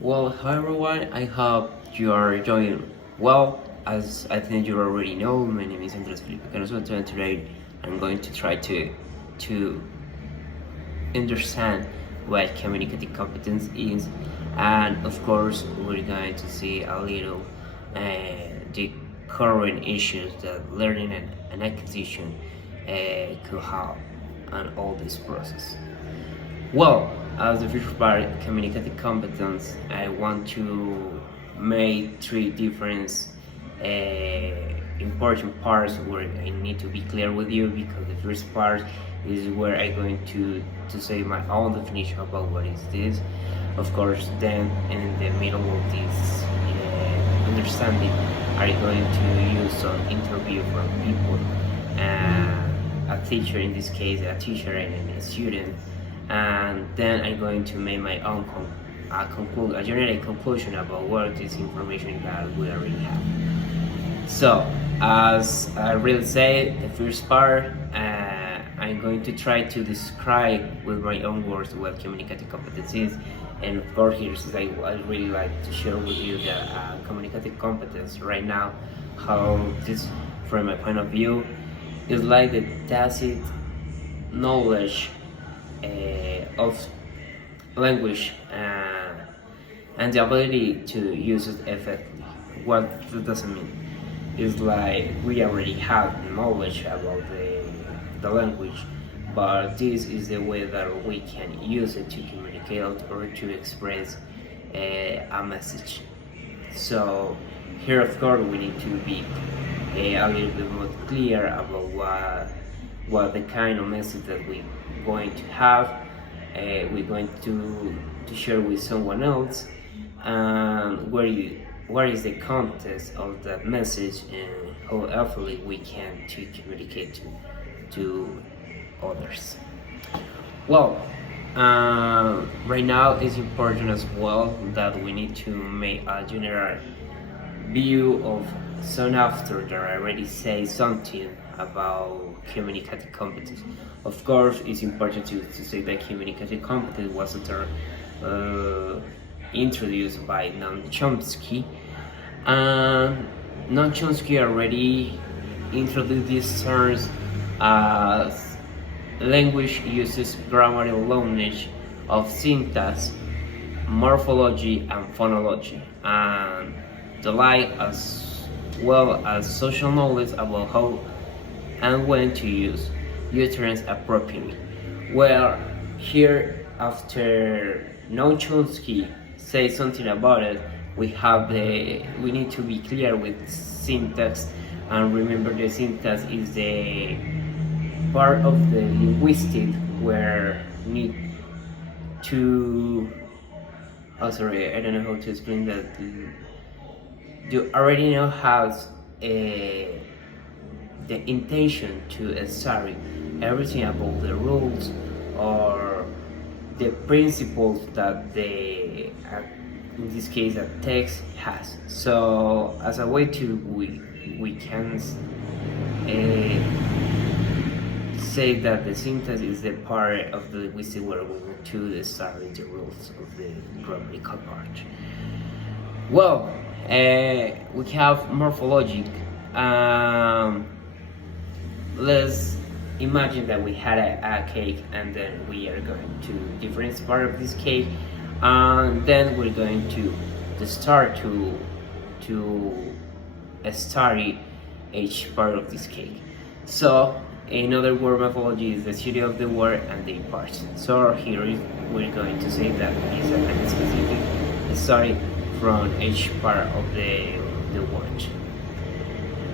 Well, hi everyone, I hope you are doing well. As I think you already know, my name is Andrés Soto, and today I'm going to try to understand what communicative competence is, and of course, we're going to see a little the current issues that learning and acquisition could have on all this process. Well, as the first part, communicative competence, I want to make three different important parts where I need to be clear with you, because the first part is where I'm going to say my own definition about what is this. Of course, then in the middle of this understanding, I'm going to use some interview from people, a teacher in this case, a teacher and a student, and then I'm going to make my own a generic conclusion about what this information that we already have. So, as I really say, the first part, I'm going to try to describe with my own words what communicative competence is, and of course, I really like to share with you the communicative competence right now, how this, from my point of view, is like the tacit knowledge of language and the ability to use it effectively. What that doesn't mean is like we already have knowledge about the language, but this is the way that we can use it to communicate or to express a message. So here, of course, we need to be a little bit more clear about what the kind of message that we're going to have, we're going to share with someone else, and what is the context of that message, and how effectively we can to communicate to others. Well, right now it's important as well that we need to make a general view of soon after that I already say something about communicative competence. Of course, it's important to say that communicative competence was a term introduced by Noam Chomsky. Noam Chomsky already introduced these terms as language uses grammatical knowledge of syntax, morphology, and phonology, and the like, as well as social knowledge about how and when to use utterance appropriately. Well, here, after Noam Chomsky says something about it, we need to be clear with syntax, and remember the syntax is the part of the linguistic where need to I don't know how to explain that. You already know how the intention to study everything about the rules or the principles that in this case a text has. So as a way to we can say that the syntax is the part of the linguistic where we want to study the rules of the grammatical part. Well, we have morphologic. Let's imagine that we had a cake, and then we are going to different part of this cake, and then we're going to start to study each part of this cake. So in other word, morphology is the study of the word and the parts. So here we're going to say that it's a specific study from each part of the word.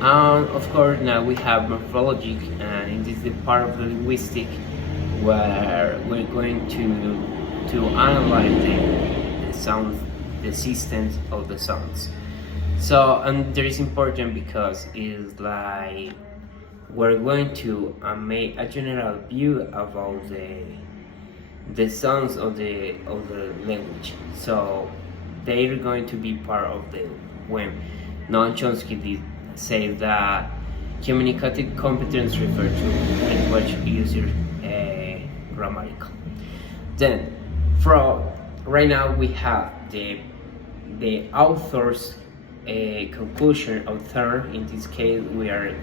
And of course, now we have morphologic, and this is the part of the linguistic where we're going to analyze the sound, the systems of the sounds. So, and there is important because it's like we're going to make a general view about the sounds of the language. So they're going to be part of the when Noam Chomsky did say that communicative competence refer to language user grammatical. Then, from right now we have the author's conclusion author. In this case, we are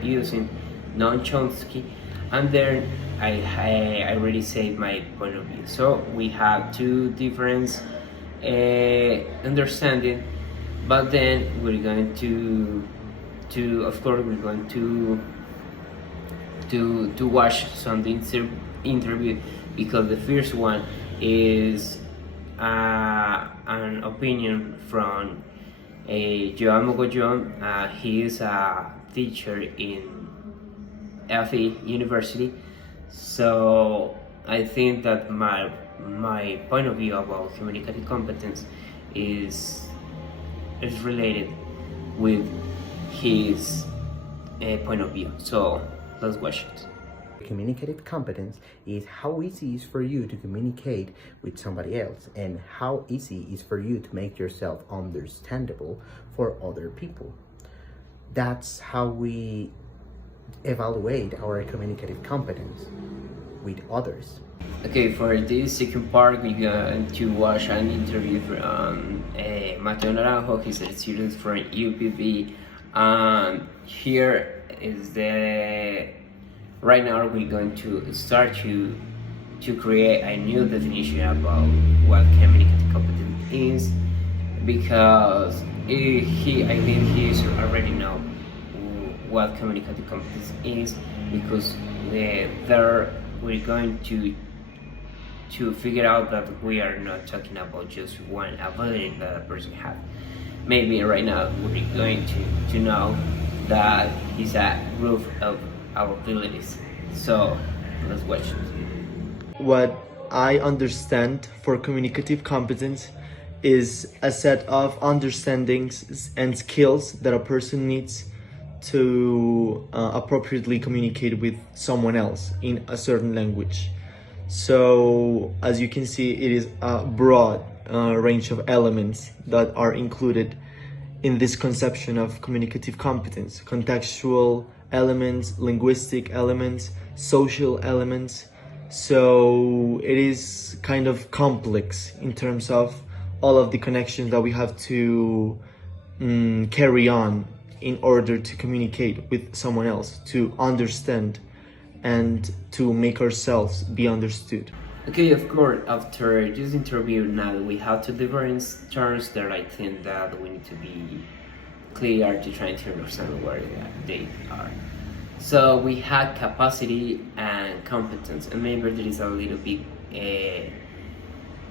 using non-Chomsky, and then I already said my point of view. So we have two different understanding, but then we're going to of course we're going to watch some interview, because the first one is an opinion from Joan Mogollon. He is a teacher in FE University. So I think that my point of view about communicative competence is related with his point of view. So let's watch it. Communicative competence is how easy it is for you to communicate with somebody else, and how easy it is for you to make yourself understandable for other people. That's how we evaluate our communicative competence with others. Okay, for this second part, we're going to watch an interview from Mateo Naranjo. He's a student from UPB. Here is the... Right now we're going to start to create a new definition about what communicative competence is, because I think he already know what communicative competence is, because there we're going to figure out that we are not talking about just one ability that a person has. Maybe right now we're going to know that it's a group of our abilities. So let's watch it. What I understand for communicative competence is a set of understandings and skills that a person needs to appropriately communicate with someone else in a certain language. So as you can see, it is a broad range of elements that are included in this conception of communicative competence: contextual elements, linguistic elements, social elements. So it is kind of complex in terms of all of the connections that we have to carry on in order to communicate with someone else, to understand and to make ourselves be understood. Okay, of course, after this interview, now we have two different terms that I think that we need to be clear to try to understand where they are. So we had capacity and competence, and maybe there is a little bit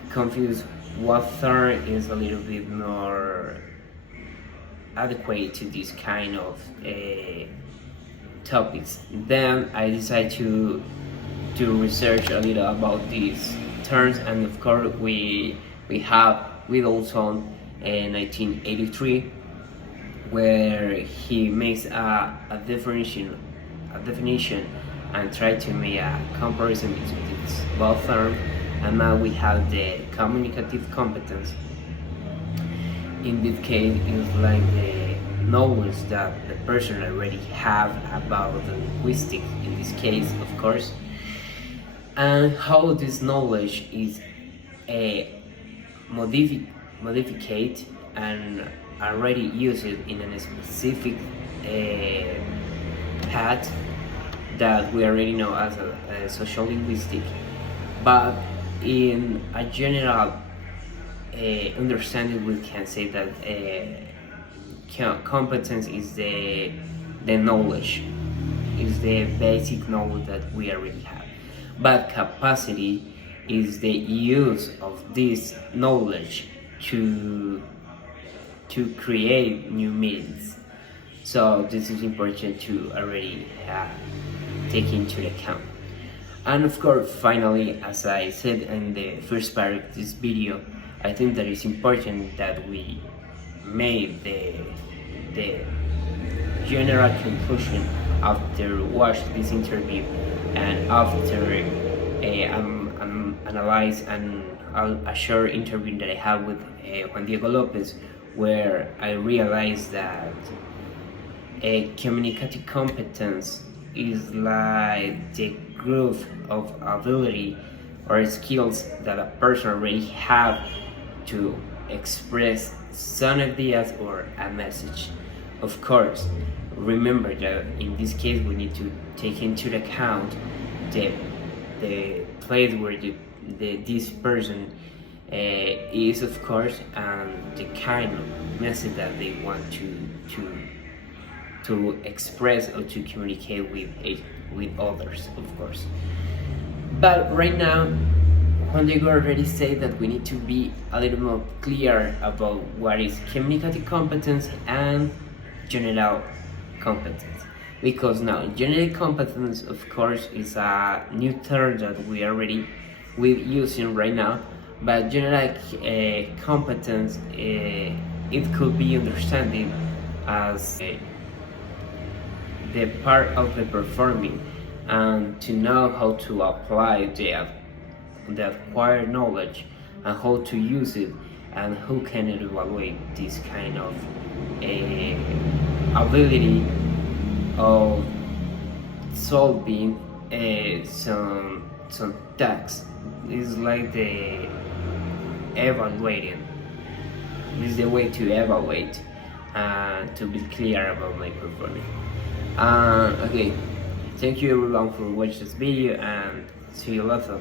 confused what term is a little bit more adequate to this kind of topics. Then I decided to research a little about these terms, and of course we have Whittleton in 1983, where he makes a definition and try to make a comparison between these both terms. And now we have the communicative competence. In this case, it's like the knowledge that the person already have about the linguistics, in this case, of course, and how this knowledge is modified and already used in a specific path that we already know as a social linguistic. But in a general understanding, we can say that competence is the knowledge, is the basic knowledge that we already have. But capacity is the use of this knowledge to create new meanings. So this is important to already take into account. And of course, finally, as I said in the first part of this video, I think that it's important that we made the general conclusion after watching this interview, and after analyze a short interview that I had with Juan Diego Lopez, where I realized that communicative competence is like the group of ability or skills that a person already have to express some ideas or a message. Of course, remember that in this case we need to take into account the place where this person is, of course, and the kind of message that they want to express or to communicate with others, of course. But right now, Juan Diego already said that we need to be a little more clear about what is communicative competence and general competence. Because now, general competence, of course, is a new term that we're using right now. But general competence, it could be understanding as the part of the performing, and to know how to apply the acquired knowledge and how to use it, and who can evaluate this kind of ability of solving some tasks. It's like the evaluating. This is the way to evaluate and to be clear about my performance. Okay, thank you everyone for watching this video, and see you later.